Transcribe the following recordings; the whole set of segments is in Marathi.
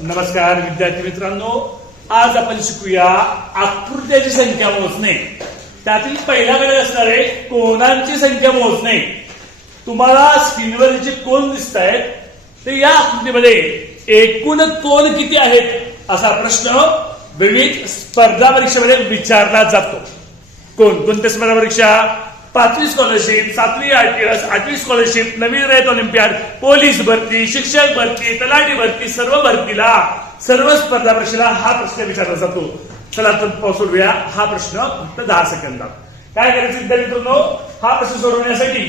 नमस्कार विद्यार्थी मित्रांनो. आज आपण शिकूया आकृत्याची संख्या मोजणे. त्यातील पहिला वेळ असणार आहे कोणांची संख्या मोजणे. तुम्हाला स्क्रीनवर जे कोण दिसत आहेत ते या आकृतीमध्ये एकूण कोण किती आहेत असा प्रश्न विविध स्पर्धा परीक्षेमध्ये विचारला जातो. कोण कोणत्या स्पर्धा परीक्षा? पाचवी स्कॉलरशिप सातवी आयटीएस आठवी स्कॉलरशिप नवीन रयत ऑलिम्पियाड पोलीस भरती शिक्षक भरती तलाठी भरती सर्व भरतीला सर्व स्पर्धा परीक्षेला हा प्रश्न विचारला जातो. चला तर पाऊस सोडूया हा प्रश्न फक्त दहा सेकंदात. काय करायचं विद्यार्थी मित्रांनो? हा प्रश्न सोडवण्यासाठी.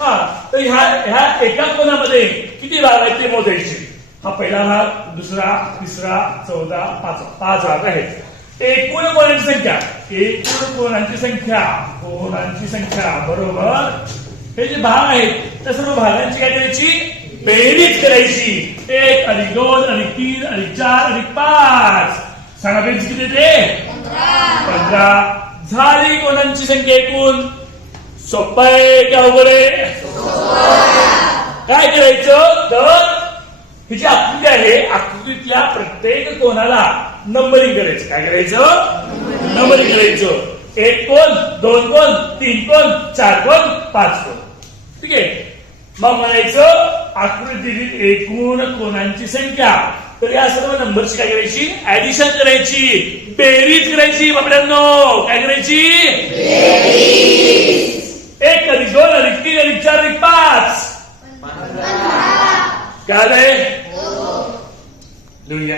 हा तर ह्या ह्या एका कोणामध्ये किती भाग आहेत ते मोजायचे? हा पहिला भाग दुसरा तिसरा चौदा पाच पाच भाग आहेत. एकूण कोणाची संख्या? एकूण कोणाची संख्या? कोणाची संख्या? बरोबर? हे जे भाग आहेत त्या सर्व भागांची काय करायची? बेरीज करायची. एक अधिक दोन अधिक तीन अधिक चार अधिक पाच. सांगा बेरीज किती येते? पंधरा. झाली कोणाची संख्या एकूण? सोपं आहे का वगैरे काय करायचं? तर ही जी आकृती आहे. आकृतीतल्या प्रत्येक कोणाला नंबरिंग करायचं. काय करायचं? नंबरिंग करायचं. एक कोण दोन कोण तीन कोण चार कोण पाच कोण. ठीक आहे? मग म्हणायचं आकृतीतील एकूण कोणांची संख्या. तर या सर्व नंबरची काय करायची? ऍडिशन करायची. बेरीज करायची बाबड्यांनो काय करायची? एक अधिक दोन अधिक तीन अधिक चार अधिक पाच. काय लिहून घ्या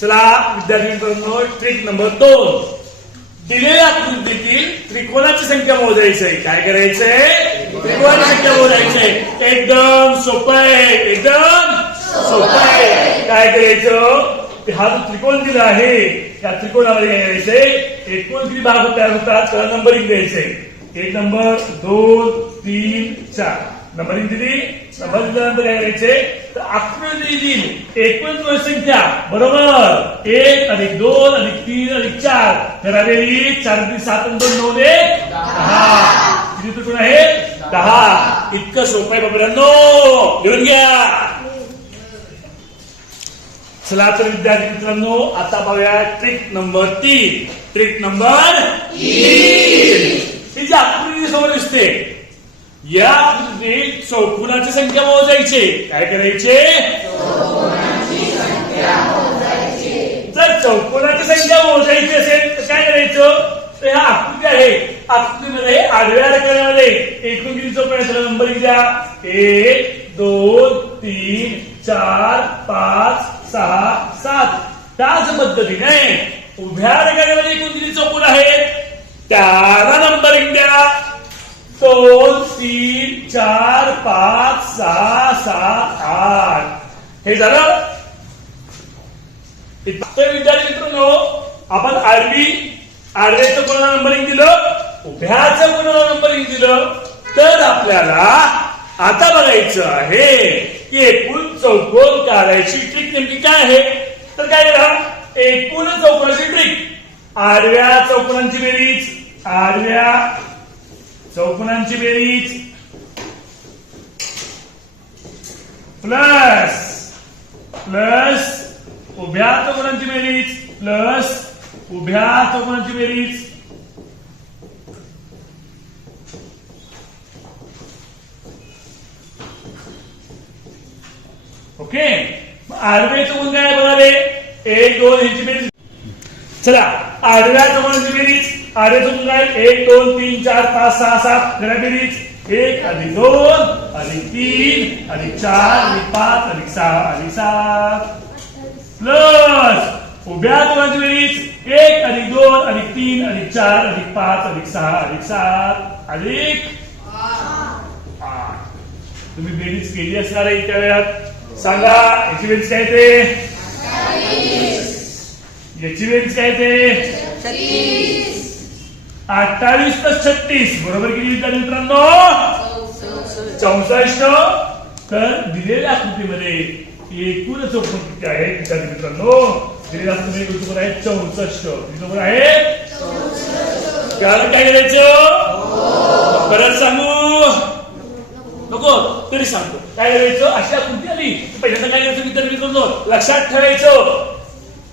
चला विद्यार्थी मित्रांनो ट्रिक नंबर दोन दिलेल्या आकृतीतील त्रिकोणाची संख्या मोजायची आहे काय करायचंय त्रिकोणाची संख्या मोजायची आहे एकदम सोपं आहे एकदम सोपं आहे काय करायचं हा जो त्रिकोण दिला आहे त्या त्रिकोणामध्ये काय करायचंय एकूण किती भाग तयार होतात त्याला नंबरिंग द्यायचंय एक नंबर दोन तीन चार नंबरिंग दिली नंबर दिल्यानंतर काय करायचे? तर आकृतीतील एकूण संख्या बरोबर? एक अधिक दोन अधिक तीन अधिक चार. करावेली चार अधिक सात दोन नऊ एक दहा. किती त्रिकोण आहे? दहा. इतकं सोपं आहे बाबरांनो. लिहून घ्या. चला तर विद्यार्थी मित्रांनो आता पाहूया ट्रिक नंबर तीन. ट्रिक नंबर तीन. ही जी आकृती समोर दिसते या आकृतीत संख्या मोजायची. काय करायचे? जर चौकोनाची संख्या मोजायची असेल तर काय करायचं? तर ह्या आकृती आहे. आकृतीमध्ये आडव्या रकान्यामध्ये एकूण किती चौकोन नंबर द्या एक दोन तीन चार पाच सहा सात. त्याच पद्धतीने उभ्या रकान्यामध्ये एकूण किती चौकोन आहेत. त्याला नंबरिंग द्या. दोन तीन चार पाच सहा सात आठ. हे झालं? विद्यार्थी मित्रांनो आपण आडवी आडव्याचं कोणाला नंबरिंग दिलं? उभ्याचं कोणाला नंबरिंग दिलं? तर आपल्याला आता बघायचं आहे की एकूण चौकोन काढायची ट्रिक नेमकी काय आहे? तर काय करा? एकूण चौकोनाची ट्रिक आडव्या चौकोनांची बेरीज. आडव्या चौकोनांची बेरीज. प्लस प्लस उभ्या चौकोनांची बेरीज प्लस उभ्या चौकोनांची बेरीज. ओके? आडवे चौकोन काय बघा रे एक दोन यांची बेरीज. चला आडव्या चौकोनांची चौकोन काय एक दोन तीन चार पाच सहा सात घरा बेरीज एक अधिक दोन अधिक तीन अधिक चार अधिक पाच अधिक सहा अधिक सात. प्लस उभ्या चौकोनांची बेरीज एक अधिक दोन अधिक तीन अधिक चार अधिक पाच अधिक सहा अधिक सात. अधिक आठ. तुम्ही बेरीज केली असणार आहे इतक्या वेळात. सांगा याची बेरीज काय ते? याची बेरीज काय ते? अठ्ठावीस तर छत्तीस. बरोबर किती विद्यार्थी मित्रांनो? चौसष्ट. तर दिलेल्या आकृतीमध्ये एकूण चौकोन किती आहे? विद्यार्थी मित्रांनो. दिलेल्या आकृतीमध्ये एकूण चौकोन आहे चौसष्ट. बरोबर आहे? कारण काय करायचं? परत सांगू. नको तरी सांगतो. काय करायचं? अशी आकृती आली. पहिल्यांदा काय करायचं मित्र मित्रांनो? लक्षात ठेवायचं.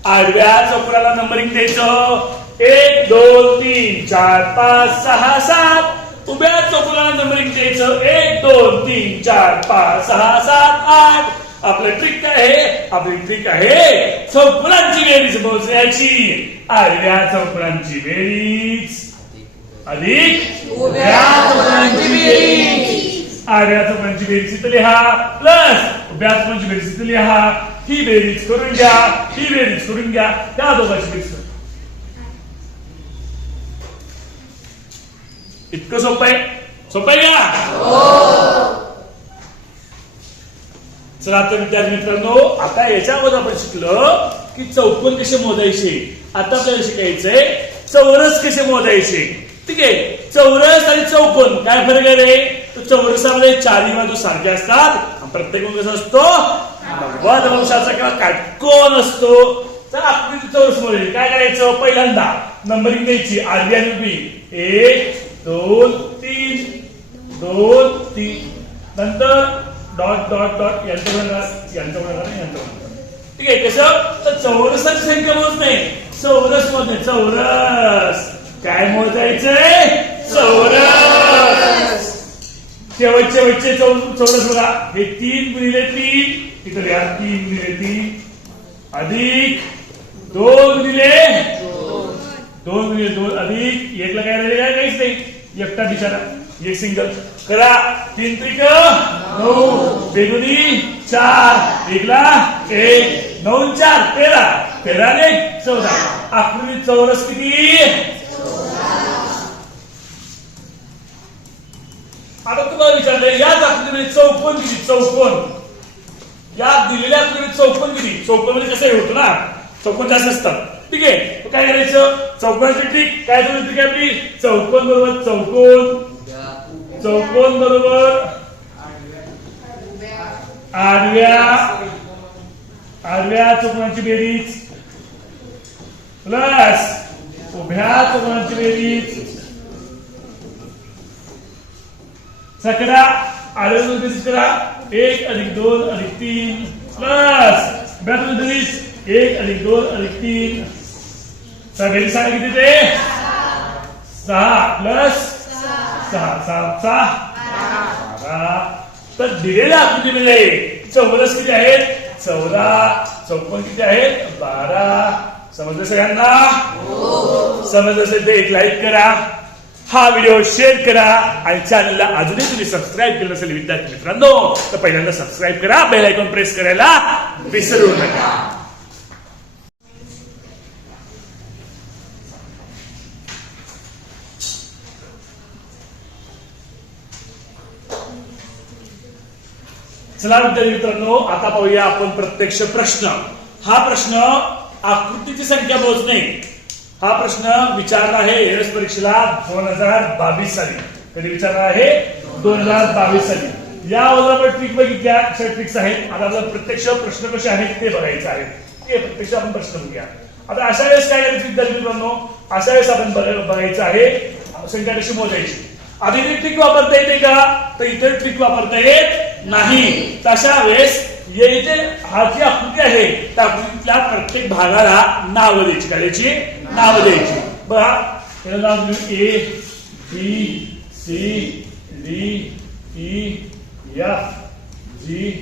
आडव्या चौकडाला नंबरिंग द्यायचं. एक दोन तीन चार पाच सहा सात. उभ्या चौकडाला नंबरिंग द्यायचं. एक दोन तीन चार पाच सहा सात आठ. आपलं ट्रिक काय आहे. आपली ट्रिक आहे चौकडांची बेरीज. मोजण्याची आडव्या चौकडांची बेरीज. अधिक. उभ्या चौकडांची बेरीज. आडव्या चौकडांची बेरीज इथं लिहा. प्लस उभ्या चौकडांची बेरीज इथं लिहा. ही बेरीज करून घ्या. ही बेरीज करून घ्या. त्या दोघांची बेरीज करून घ्या. इतकं सोपं आहे? सोपं आहे का? चला आता विद्यार्थी मित्रांनो आता याच्या आपण शिकलो की चौकोन कसे मोजायचे. आता आपल्याला शिकायचंय चौरस कसे मोजायचे. ठीक आहे? चौरस आणि चौकोन काय फरक आहे रे? तो चौरसामध्ये चारही बाजू सारखे असतात. प्रत्येक कसा असतो? नव्वद अंशाचा किंवा काटकोन असतो. तर आपली चौरस मोजायची. काय करायचं? पहिल्यांदा नंबरिंग द्यायची. आधी आणि बी. एक दोन तीन. दोन तीन. नंतर डॉट डॉट डॉट यांचं म्हणणार यांचं म्हणणार यांचं म्हणणार ठीक आहे कसं? तर चौरसाची संख्या मोज नाही. चौरस मोजणे चौरस. काय मोजायचंय? चौरस. शेवटचे चौ चौरस बघा. हे तीन गुणिले तीन. इथं या तीन गुणिले तीन. अधिक दोन गुणिले दोन. गुणिले दोन. अधिक एकला काय राहिलेलं काहीच नाही. एकटा बिचारा एक सिंगल करा. तीन त्रिक नऊ. बेगुनी चार. एकला एक. नऊ चार. तेरा. तेरा ने चौदा. आकृती चौरस किती? आता तुम्हाला विचारलं याच आकृतीमध्ये चौकोन किती? चौकोन. या दिलेल्या आकृतीमध्ये चौकोन किती? चौकोन म्हणजे कसं होतं ना? चौकोन जास्त असतात ठीक आहे. काय करायचं? चौकोनाची ट्रिक काय होती ट्रिक आपली? चौकोन बरोबर चौकोन. चौकोन बरोबर आडव्या. आडव्या चौकोनाची बेरीज. प्लस उभ्या चौकोनाची बेरीज. सकरा आडव्या बेरीज करा. एक अधिक दोन अधिक तीन. प्लस उभ्या चौकोनाची बेरीज. एक अधिक दोन अधिक तीन. सगळी बेरीज सांगा किती ते? सहा प्लस सहा सहा सहा. बारा. तर दिलेल्या आकृतीमध्ये म्हणजे? चौरस किती आहेत? चौदा. चौपन्न किती आहेत? बारा. समजलं सगळ्यांना? समजलं असेल तर एक लाईक करा. हा व्हिडिओ शेअर करा आणि चॅनलला अजूनही तुम्ही सबस्क्राईब केलं असेल विद्यार्थी मित्रांनो तर पहिल्यांदा सबस्क्राईब करा. बेल आयकॉन प्रेस करायला विसरू नका. चला विद्यार्थी मित्रांनो आता पाहूया आपण प्रत्यक्ष प्रश्न. हा प्रश्न आकृतीची संख्या मोजणे. हा प्रश्न विचारला आहे एरस परीक्षेला दोन हजार बावीस साली. कधी विचारला आहे? दोन हजार बावीस साली. या अगोदर ट्रिक बघितल्या अशा ट्रिक्स आहेत. आता आपल्याला प्रत्यक्ष प्रश्न कसे आहेत ते बघायचे आहेत ते प्रत्यक्ष आपण प्रश्न बघूया. आता अशा वेळेस काय करायचं विद्यार्थी मित्रांनो? अशा वेळेस आपण बघायचं आहे. संख्या कशी मोजायची? आधी ट्रिक वापरता येते का? तर इतर ट्रिक वापरता येत नाही. तशा वेळेस ये इथे हा जी आकृती आहे. त्या आकृतीतल्या प्रत्येक भागाला नाव द्यायची काय नाव द्यायची. बघा त्याला A B C D E F G.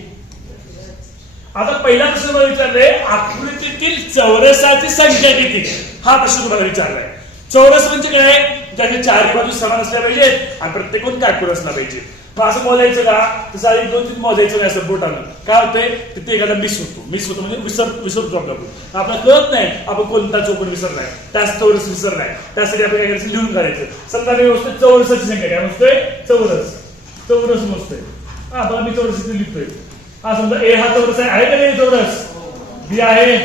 आता पहिला प्रश्न मला विचारलाय आकृतीतील चौरसाची संख्या किती? हा प्रश्न तुम्हाला विचारलाय चौरस म्हणजे काय? ज्याचे चारही बाजू समान असल्या पाहिजेत आणि प्रत्येक काटकोर असला पाहिजे? मग असं मोजायचं का? तसं आधी दोन तीन मोजायचं नाही असं बोटानं. काय होतंय? तिथे एखादा मिस होतो. मिस होतो म्हणजे विसर विसरतो आपण आपल्याला कळत नाही आपण कोणता चौकट विसरलाय. त्याच चौरस विसरलाय. त्यासाठी आपण काय करायचं लिहून काढायचं. समजा मी मोजतोय चौरसाची संख्या काय मोजतोय? चौरस. चौरस मोजतोय. हा बघा मी चौरस इथे लिहितोय. हा समजा ए हा चौरस आहे. आहे का नाही चौरस? बी आहे.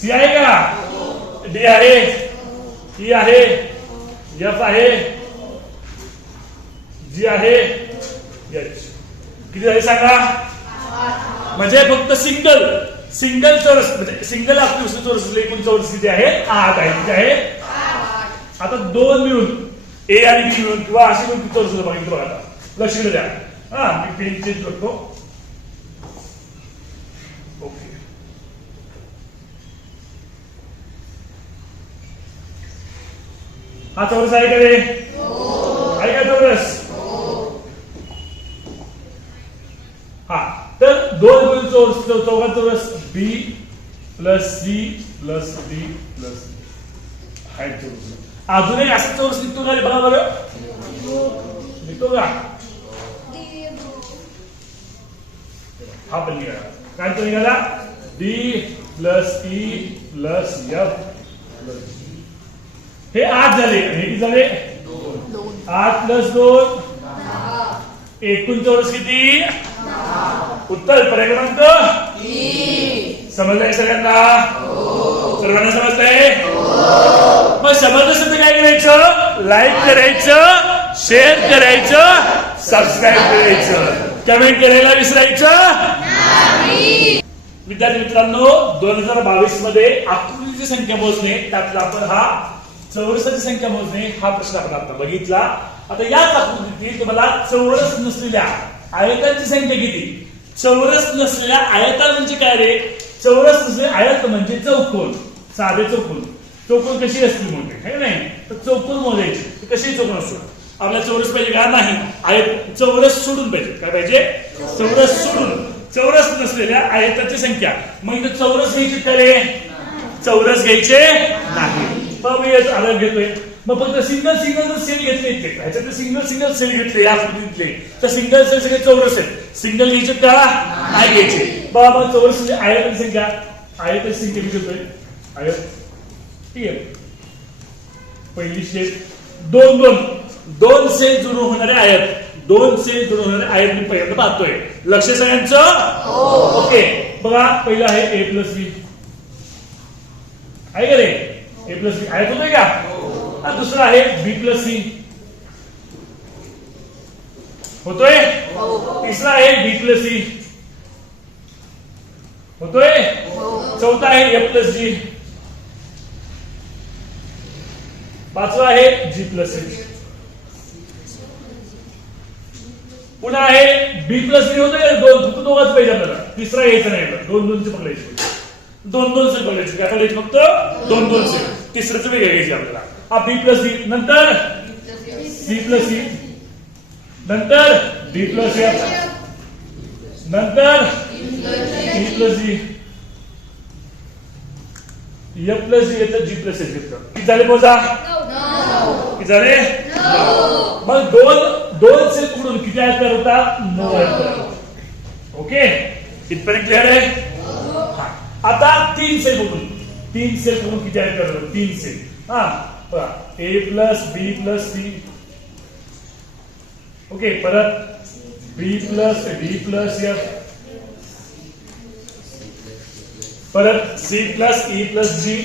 सी आहे का? डी आहे. ई आहे. एफ आहे. जी आहे. किती झाले सांगा? म्हणजे फक्त सिंगल सिंगल चौरस म्हणजे सिंगल आपली उष्ण चौरस एकूण चौरस किती आहे? आठ आहे. किती आहे? आता दोन मिळून ए आणि बी मिळून किंवा अशी मिळून चौरस बघितलं बघा आता लक्ष द्या. हा मी पेन चेंज करतो. ओके हा चौरस आहे का रे? आहे का चौरस हा तर दोन गुण चौरस चौ- चौका चौरस B plus C plus D plus हाय चौरस अजून एक असं चौरस निघतो का बघा बरं निघतो का हा पण निघाला काय तो निघाला D plus E plus F plus हे आठ झाले आणि किती झाले आठ प्लस दोन एकूण चौरस किती उत्तर पर्याय क्रमांक समजलंय सगळ्यांना? सर्वांना समजलंय? मग समजलं तर काय करायचं? लाईक करायचं शेअर करायचं सबस्क्राईब करायचं. कमेंट करायला विसरायचं? विद्यार्थी मित्रांनो दोन हजार बावीसमध्ये आकृतीची संख्या मोजणे त्यातला आपण हा चौरसाची संख्या मोजणे हा प्रश्न आपण आता बघितला. आता याच आकृतीतील तुम्हाला चौरस नसलेल्या आयतांची संख्या किती? चौरस नसलेल्या आयता म्हणजे काय रे? चौरस नसलेले आयत म्हणजे चौकोन. साधे चौकोन. चौकोन कशी असतील मोठे? है नाही? तर चौकोन मोजायचे. ते कशी चौकोन असतो आपला चौरस पाहिजे का? नाही. आयत चौरस सोडून पाहिजे. काय पाहिजे? चौरस सोडून. चौरस नसलेल्या आयताची संख्या. मग इथं चौरस घ्यायची का रे? चौरस घ्यायचे नाही. घेतोय. मग फक्त सिंगल सिंगल जर सेल घेतले इथे ह्याच्यात सिंगल सिंगल सेल घेतले या आकृतीतले तर सिंगल सेल सगळे चौरस आहेत. सिंगल घ्यायचे का? नाही घ्यायचे. बाबा मग चौरस म्हणजे आयताची संख्या. आयताची संख्या किती होतोय? आयत ठीक आहे पहिली स्टेप दोन दोन. दोन सेल जुळून होणारे आयत दोन सेल जुळून होणारे आयत मी पहिल्यांदा पाहतोय. लक्ष सगळ्यांचं? ओके. बघा पहिलं आहे ए प्लस बी आहे का रे? ए प्लस बी आयत होतोय का? हा दुसरा आहे बी प्लस सी होतोय? तिसरा आहे बी प्लस सी होतोय? चौथा आहे एफ प्लस जी पाचवा आहे जी प्लस सी पुन्हा आहे बी प्लस बी होतं का? दोन फक्त दोघांच पाहिजे आपल्याला. तिसरा यायचा नाही. दोन दोनचे पकडायचे. दोन दोन सेट पकडायचे फक्त दोन दोन सेट तिसऱ्याच वेगळे घ्यायचे आपल्याला. हा बी प्लस सी नंतर? सी प्लस सी नंतर? डी प्लस एफ नंतर? C plus G F plus G येतं जी प्लस एफ येतं. किती झाले मोजा? किती झाले? मग दोन दोन सेल कडून किती आहेत तर होता? नऊ आहेत ओके? इथपर्यंत क्लिअर आहे? आता तीन सेल कडून तीन सेल कडून किती आयत तर तीन सेल हा. A plus B plus C okay परत B plus D plus F परत C plus E plus G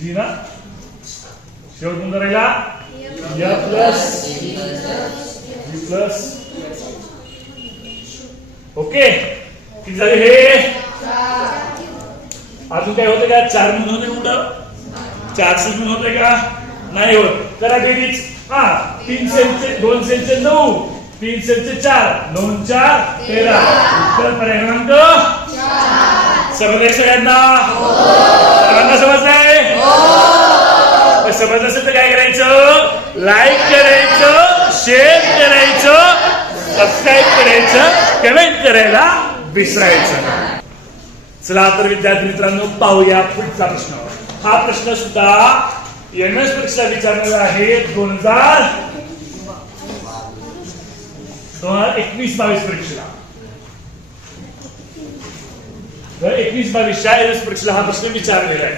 G ना? शेवट कोणता राहिला या प्लस जी प्लस ओके किती झाले हे? अजून काय होतं का? चार म्हणून होते कुठं? चार सेल म्हणून होते का? नाही होत. करा बेरीज. हा तीन सेलचे दोन सेलचे नऊ तीन सेलचे चार दोन चार तेरा. उत्तर पर्याय क्रमांक? समजलंय सगळ्यांना? सगळ्यांना समजलंय? समज असेल तर काय करायचं? लाईक करायचं शेअर करायचं सबस्क्राईब करायचं कमेंट करायला विसरायचं. नाही. चला तर विद्यार्थी मित्रांनो पाहूया पुढचा प्रश्न. हा प्रश्न सुद्धा एमएस परीक्षा विचारलेला आहे दोन हजार दोन हजार एकवीस बावीस परीक्षेला. एकवीस बावीसच्या एमएस परीक्षेला हा प्रश्न विचारलेला आहे.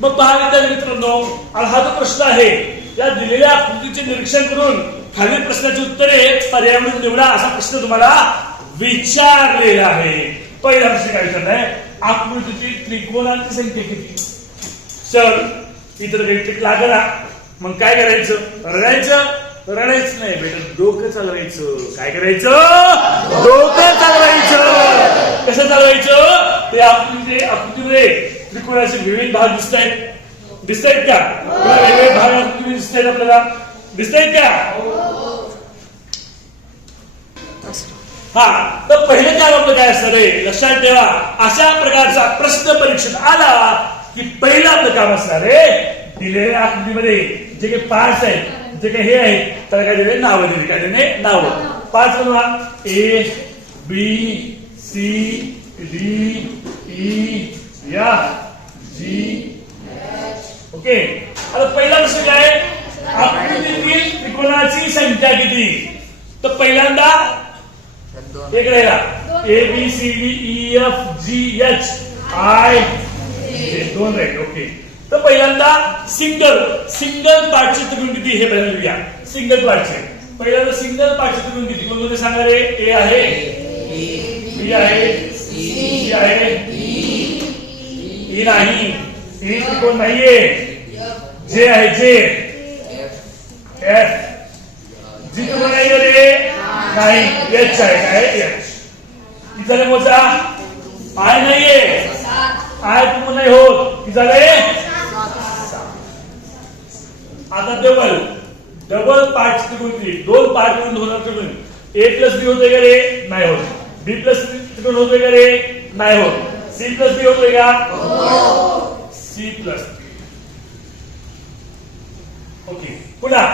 मग पहा विद्यार्थी मित्रांनो आणि हा जो प्रश्न आहे या दिलेल्या आकृतीचे निरीक्षण करून खालील प्रश्नाची उत्तरे पर्यावरण निवडा असा प्रश्न तुम्हाला विचारलेला आहे. पहिला प्रश्न काय विचारलाय आकृतीतील त्रिकोणांची संख्या किती? सर इतर व्यक्ती लागला. मग काय करायचं? रडायचं? रडायचं नाही बेटा. डोकं चालवायचं. काय करायचं? डोकं चालवायचं. कसं चालवायचं? ते आकृती आकृतीमध्ये त्रिकोणाचे विविध भाग दिसत आहेत दिसत आहेत का वेगवेगळे भाग आकृती दिसत आहेत आपल्याला. दिसतंय का? हा तर पहिलं काम आपलं काय असणार आहे लक्षात ठेवा अशा प्रकारचा प्रश्न परीक्षेत आला की पहिलं आपलं काम असणार आहे दिलेल्या आकृतीमध्ये जे काही पार्ट्स आहेत जे काही हे आहे त्याला काय दिले? नावं दिली. काय दिले? नावं. पाच बनवा A B C D E F G okay आता पहिला प्रश्न काय? आकृतीतील त्रिकोणाची संख्या किती? तर पहिल्यांदा एक राहिला A B C D E F G H I दोन राहील ओके. तर पहिल्यांदा सिंगल सिंगल पार्टचे त्रिकोण किती हे पहिल्यांदा लिहूया सिंगल पार्टचे पहिल्यांदा सिंगल पार्टचे त्रिकोण किती कोणते सांगा रे ए आहे बी आहे सी आहे ई नाही. ई त्रिकोण नाहीये? जे आहे जे एफ जिथे नाही रे नाही एच आहे काय एच किती मोजा आय नाहीये आय तुम्ही नाही होत किती आता डबल डबल पार्ट त्रिकोण दोन पार्ट मिळून होणार त्रिकोण ए प्लस बी होतोय का रे नाही होत. बी प्लस त्रिकोण होतोय का रे नाही होत सी प्लस बी होतोय का? सी प्लस ओके पुन्हा.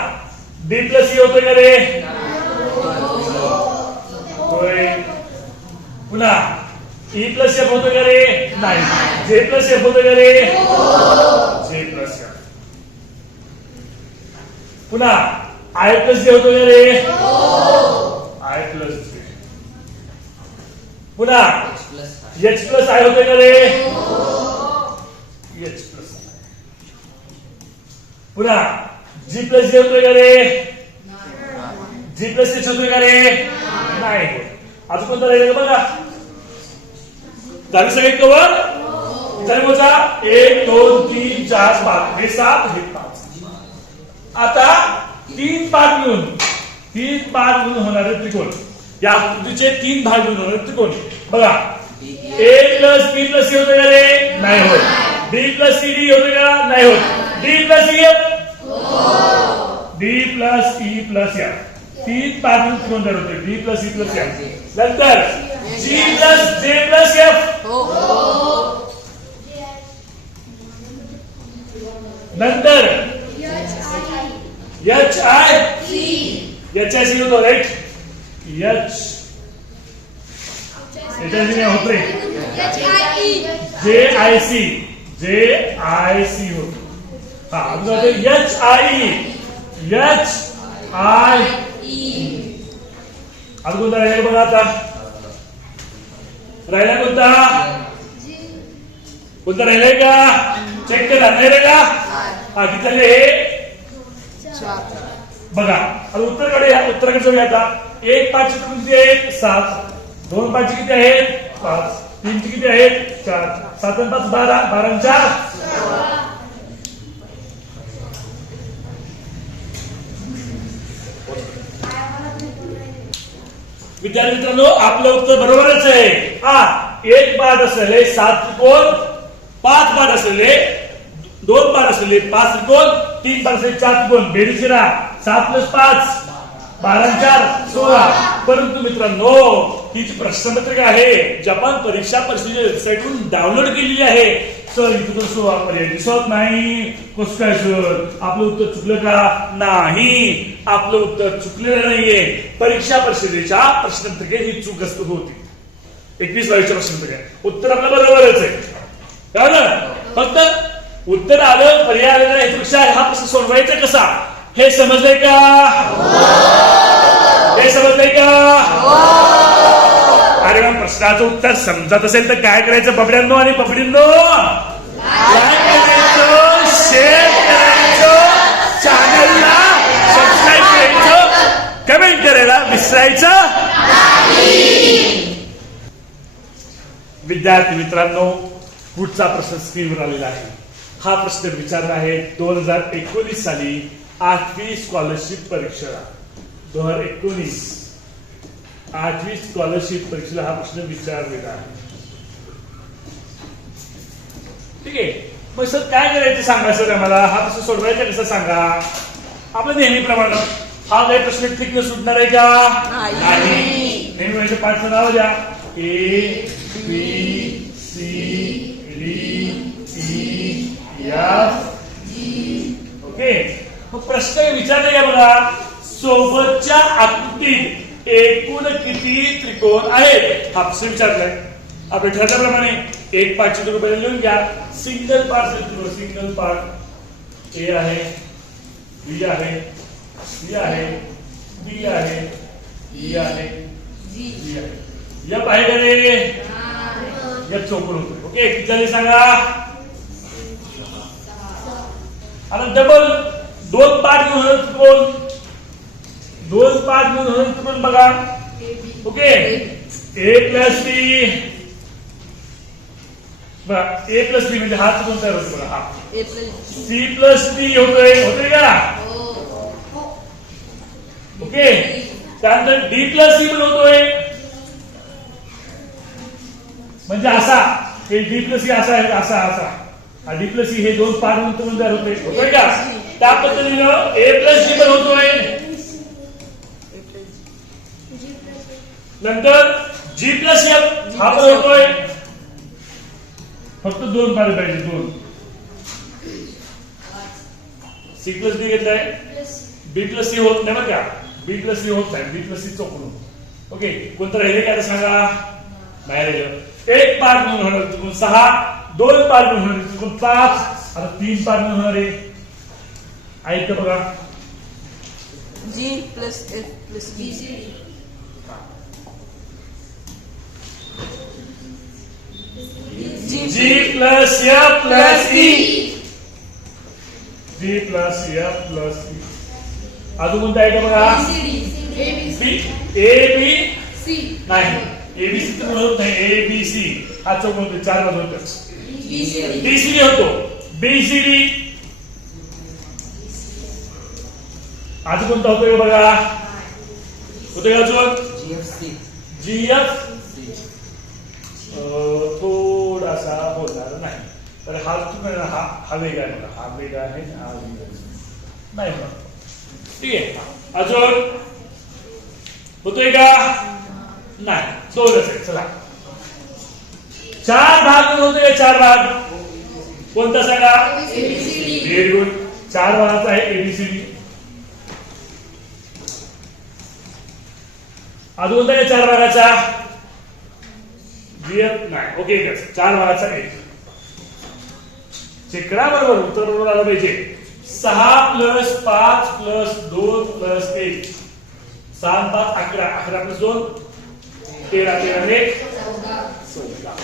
बी प्लस ई होतोय का रे? होय. पुन्हा ई प्लस एफ होतो का रे? नाही. जे प्लस एफ होतो का रे? J plus F. पुन्हा आय प्लस जे होतो का रे? आय प्लस जे. पुन्हा एच प्लस आय होतोय का रे? एच प्लस पुन्हा जी प्लस जे प्रकारे का रे जी प्लस एच प्रकारे का रे नाही. अजून कोणता राहिलं का बघा. झाले सगळे कवर झाले बघा एक दोन तीन चार पाच. हे सात हे पाच. आता तीन पाच मिळून तीन पाच मिळून होणारे त्रिकोण. या आकृतीचे तीन भाग मिळून होणारे त्रिकोण. बघा. A plus B plus C होते का रे? नाही होत. बी प्लस सी डी होते का? नाही होत. D plus C F D plus E plus F तीन मिळून त्रिकोण तयार होते. D plus E plus F नंतर G plus J plus F नंतर H I H I C होतो right H H I C होत रे J I C J I C होतो. हा अजून एच आय एच आय अजून कोणता राहिला बघा आता? राहिला कोणता? कोणता राहिलाय का? चेक करा नाही राहिला? हा किती झाले हे? बघा आता उत्तरकडे या उत्तराकडे जाऊया आता? एक पाच किती आहेत? सात. दोन पाच किती आहेत? पाच. तीनचे किती आहेत? चार. सात आणि पाच बारा. बारा चार? विद्यार्थी मित्रांनो आपलं उत्तर बरोबरच आहे. हा एक पाठ असलेले सात त्रिकोण पाच पाठ असलेले दोन पाठ असलेले पाच त्रिकोण तीन पाठ असलेले चार त्रिकोण. बेरीज सात प्लस पाच बारा चार सोळा. परंतु मित्रांनो ही जी प्रश्नपत्रिका आहे. जपान परीक्षा परिषदेच्या वेबसाईटवरून डाउनलोड केलेली आहे. सर इथं कसं वापर पर्याय दिसत नाही. कसं काय सर? आपलं उत्तर चुकलं का? नाही. आपलं उत्तर चुकलेलं नाहीये. परीक्षा परिषदेच्या प्रश्नपत्रिकेत ही चूक असत होती. एकवीस बावीसच्या प्रश्नपत्रिकेत. उत्तर आपलं बरोबरच आहे. ना? फक्त उत्तर आलं पर्याय आलेला याच्यापेक्षा हा प्रश्न सोडवायचा कसा? हे समजलंय का? हे समजलंय का? अरे मग प्रश्नाचं उत्तर समजत असेल तर काय करायचं बबड्यांनो आणि बबडींनो काय करायचं? शेअर करायचं. चॅनलला सबस्क्राईब करायचं. कमेंट करायला विसरायचं. विद्यार्थी मित्रांनो पुढचा प्रश्न स्क्रीनवर आलेला आहे. हा प्रश्न विचारला आहे दोन हजार एकोणीस साली आठवी स्कॉलरशिप परीक्षा दोन हजार एकोणीस आठवी स्कॉलरशिप परीक्षेला हा प्रश्न विचारलेला आहे. ठीक आहे. मग सर काय करायचं सांगा सर आम्हाला? हा प्रश्न सोडवायचा कसं सांगा. आपलं नेहमीप्रमाणे हा काही प्रश्न ठीक न सुटणार आहे का? नाही. नेहमी म्हणजे पाचचं नाव द्या. A B C D E F okay. मग प्रश्न विचारले का बघा सोबतच्या आकृतीत. एकूण किती त्रिकोण आहेत? हा प्रश्न विचारलाय. आपण ठरल्याप्रमाणे एक पाचशे रुपये लिहून घ्या. Single part single part A आहे. बी आहे. सी आहे. बी आहे. ई आहे. E जी आहे. या पाहिजे. या चौकून होतोय ओके किती झाले सांगा? आता डबल दोन पार्ट घेऊन त्रिकोण. दोन घेऊन होणार त्रिकोण बघा. ओके? ए प्लस बी बघा ए प्लस बी म्हणजे हा त्रिकोण तयार होतो बघा हा. सी प्लस बी होतोय होतोय का? ओके? त्यानंतर डी प्लस सी पण होतोय. म्हणजे असा. हे डी प्लस सी असा आहे असा असा. हा डी प्लस सी हे दोन पार्ट म्हणून होतोय. होतोय का? त्या पद्धतीनं ए प्लस सी पण होतोय. नंतर जी प्लस एफ हा पण होतोय. फक्त दोन पार्ट पाहिजे दोन. सी प्लस डी घेतलाय. बी प्लस सी होत नाही बरं का? बी प्लस सी होत नाही. बी प्लस सी चोकून ओके कोणतं राहिले काय सांगा? नाही राहिलं. एक पार्ट म्हणून होणार चुकून सहा दोन पार्ट म्हणून होणार चुकून पाच आता तीन पार्ट म्हणून होणार आहे. ऐकतं बघा. G plus F plus B G G plus F plus E G plus F plus E अजून कोणतं आहे का बघा बी ए बी नाही. ए बी सी तर होत नाही. ए बी सी हा चौक होतो. चारमध्ये होतं. बी सी डी होतो. बी सी डी अजून कोणता होतोय का बघा होतोय का अजून? जी एफ थोडासा होणार नाही. तर हा चुकणार हा हा वेगळा आहे हा वेगळा आहे हा वेगळा. नाही होणार ठीक आहे. अजून? होतोय का? नाही. दोनच आहे चला. चार भाग होतोय चार भाग. कोणता सांगा? व्हेरी गुड चार भागाचा आहे एबीसीडी अजून कोणता चार भागाचा? जीएफ नाही. ओके एकच चार भागाचा एक. चेक बरोबर उत्तर बरोबर आलं पाहिजे. सहा प्लस पाच प्लस दोन प्लस एक. सहा पाच अकरा. अकरा प्लस दोन तेरा. तेरा एक चौदा.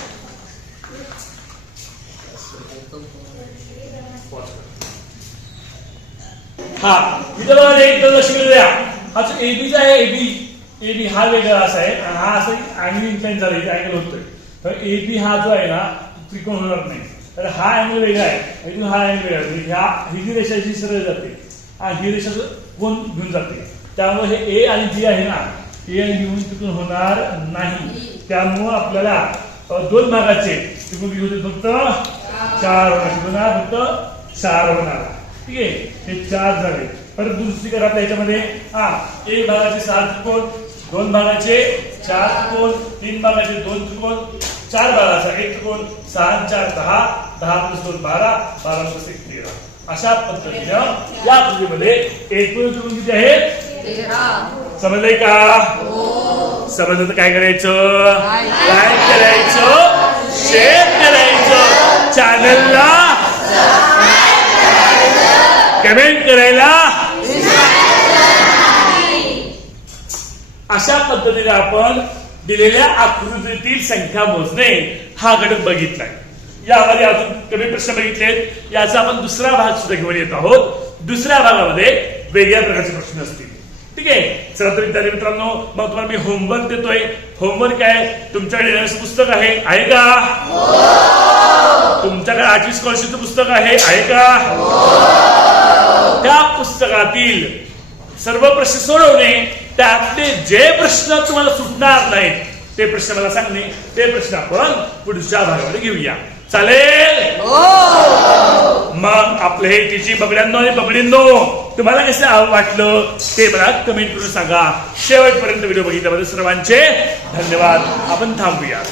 हा इथं बघा एक तर लक्ष द्या. हा जो एबीचा आहे एबी एबी हा वेगळा असा आहे. आणि हा असं आणि इन्क्लाइन झाला. इथे अँगल होतोय तर ए बी हा जो आहे ना त्रिकोण होणार नाही. तर हा अँगल वेगळा आहे. इथून हा अँगल वेगळा आहे. म्हणजे ह्या ही जी रेषा जी सरळ जाते. आणि ही रेषा कोण घेऊन जाते? त्यामुळे हे ए आणि जी आहे ना ए आणि बी तिथून होणार नाही. त्यामुळं आपल्याला दोन भागाचे त्रिकोण किती होते फक्त चार होणार फक्त चार होणार. ठीक आहे? हे चार झाले. परत दुसरी करा आपल्या याच्यामध्ये हा एक भागाचे सात त्रिकोण दोन भागाचे चार त्रिकोण तीन भागाचे दोन त्रिकोण चार भागाचा एक त्रिकोण सहा चार दहा दहा प्लस दोन बारा बारा प्लस एक तेरा. अशा पद्धतीनं या आकृतीमध्ये एकूण त्रिकोण किती आहेत समजलंय का? समजलं तर काय करायचं? काय करायचं शेअर करायचं. चॅनलला कमेंट करायला अशा पद्धतीने आपण दिलेल्या आकृतीतील संख्या मोजणे हा घटक बघितलाय. यामध्ये अजून कमी प्रश्न बघितलेत याचा आपण दुसरा भाग सुद्धा घेऊन येत आहोत. दुसऱ्या भागामध्ये वेगळ्या प्रकारचे प्रश्न असतील. ठीक आहे? चला तर विद्यार्थी मित्रांनो मग तुम्हाला मी होमवर्क देतोय. होमवर्क काय? तुमच्याकडे पुस्तक आहे. आहे का? तुमच्याकडे आठवी स्कॉलरशिपचं पुस्तक आहे. आहे का? त्या पुस्तकातील सर्व प्रश्न सोडवणे त्यातले जे प्रश्न तुम्हाला सुटणार नाहीत ते प्रश्न मला सांगणे ते प्रश्न आपण पुढच्या भागामध्ये घेऊया. चालेल? हो! मग आपलं हे टीची बबड्यांनो आणि बबडींनो तुम्हाला कसं वाटलं ते मला कमेंट करून सांगा. शेवटपर्यंत व्हिडिओ बघितल्याबद्दल सर्वांचे धन्यवाद. आपण थांबूया.